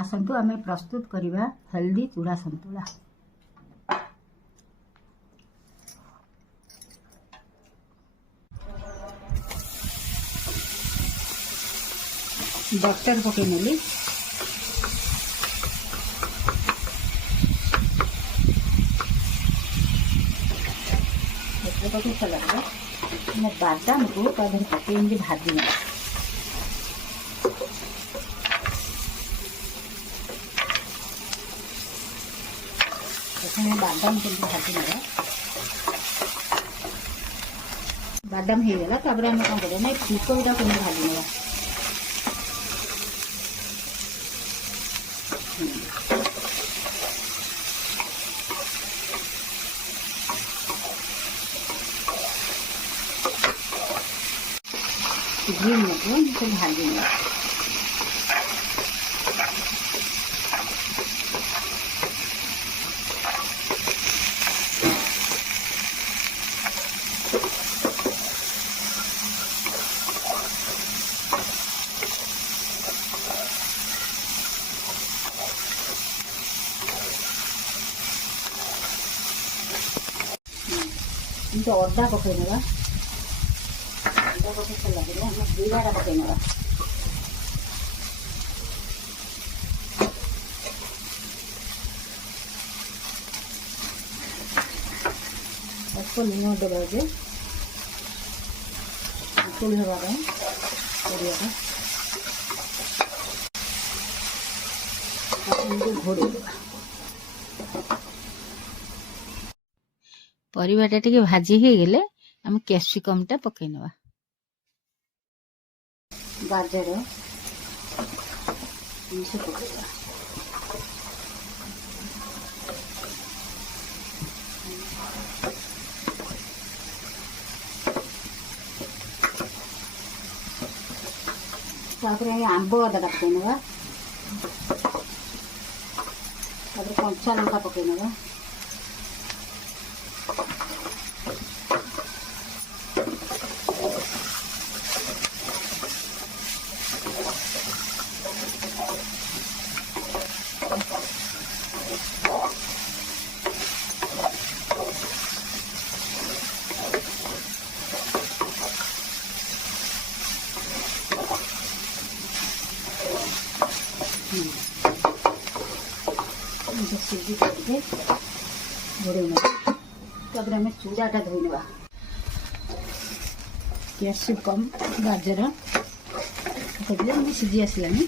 आसतु आमे प्रस्तुत करिबा हेल्दी चूड़ा संतुला। बटर पकई नेली पकई सारा मैं बादाम को पकई भाजी ना बादाम को भाजी ना बादाम हो गला तापर आम कौन करिया ना पिकोटा को भाजी ना ग्रीन को भाजी ना तो अदा पकई ना अदा पकई सारा जीरा पकई ना लुण देवा जे तुल हवा घोड़े परिवाटा टिके भाजी हो गले आम कैप्सिकम टा पकई नवा गाजर पकईवा आंब अदा पकई नवा कंचा लंका पकई नवा सीधी करके घोड़े तापर आम चूड़ाटा धोई ना कैप्सिकम गाजर सीझी आसलानी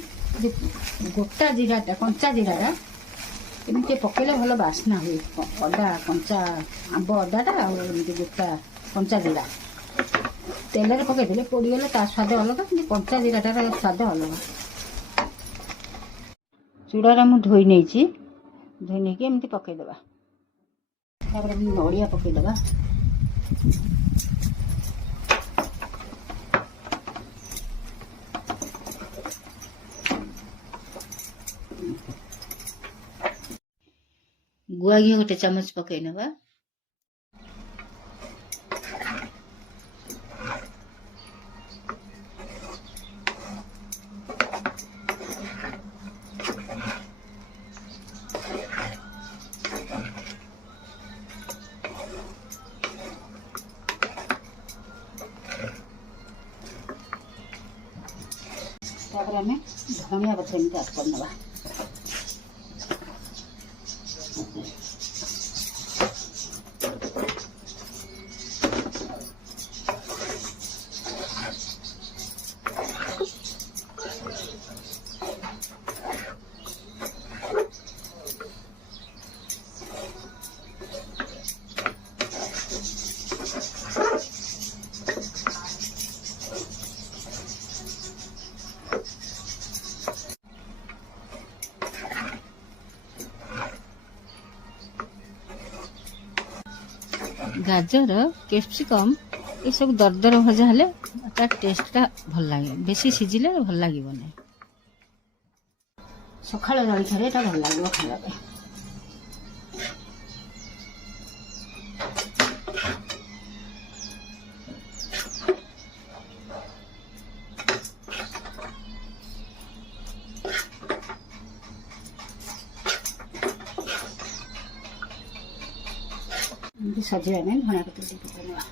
गोटा जीराटा कंचा जीराटा एमती पकड़े भल बास्ना हुए अदा कंचा आंब अदाटा आमती गोटा कंचा जीरा तेल पकईदे पोड़गले ता स्वाद अलग कि कंचा जीराटार स्वाद अलग चूड़ा मुझे धोई नहीं धोई नहीं एमती पकईदे नड़िया पकईदे गुआ घी गोटे चामच पकई नवा तापर आम धनिया पत्र एमती ऐड करनवा गाजर कैप्सिकम ये सब दरदर भजा हेले तार टेस्टा भल लगे बेसी सिझिले भल लगे सकाळ जलखिया एटा भल लगे खाइबा ଏମିତି ସଜେଇବା ପାଇଁ ଧଣିଆ ପତ୍ର ଟିକେ ପକେଇଦେବା।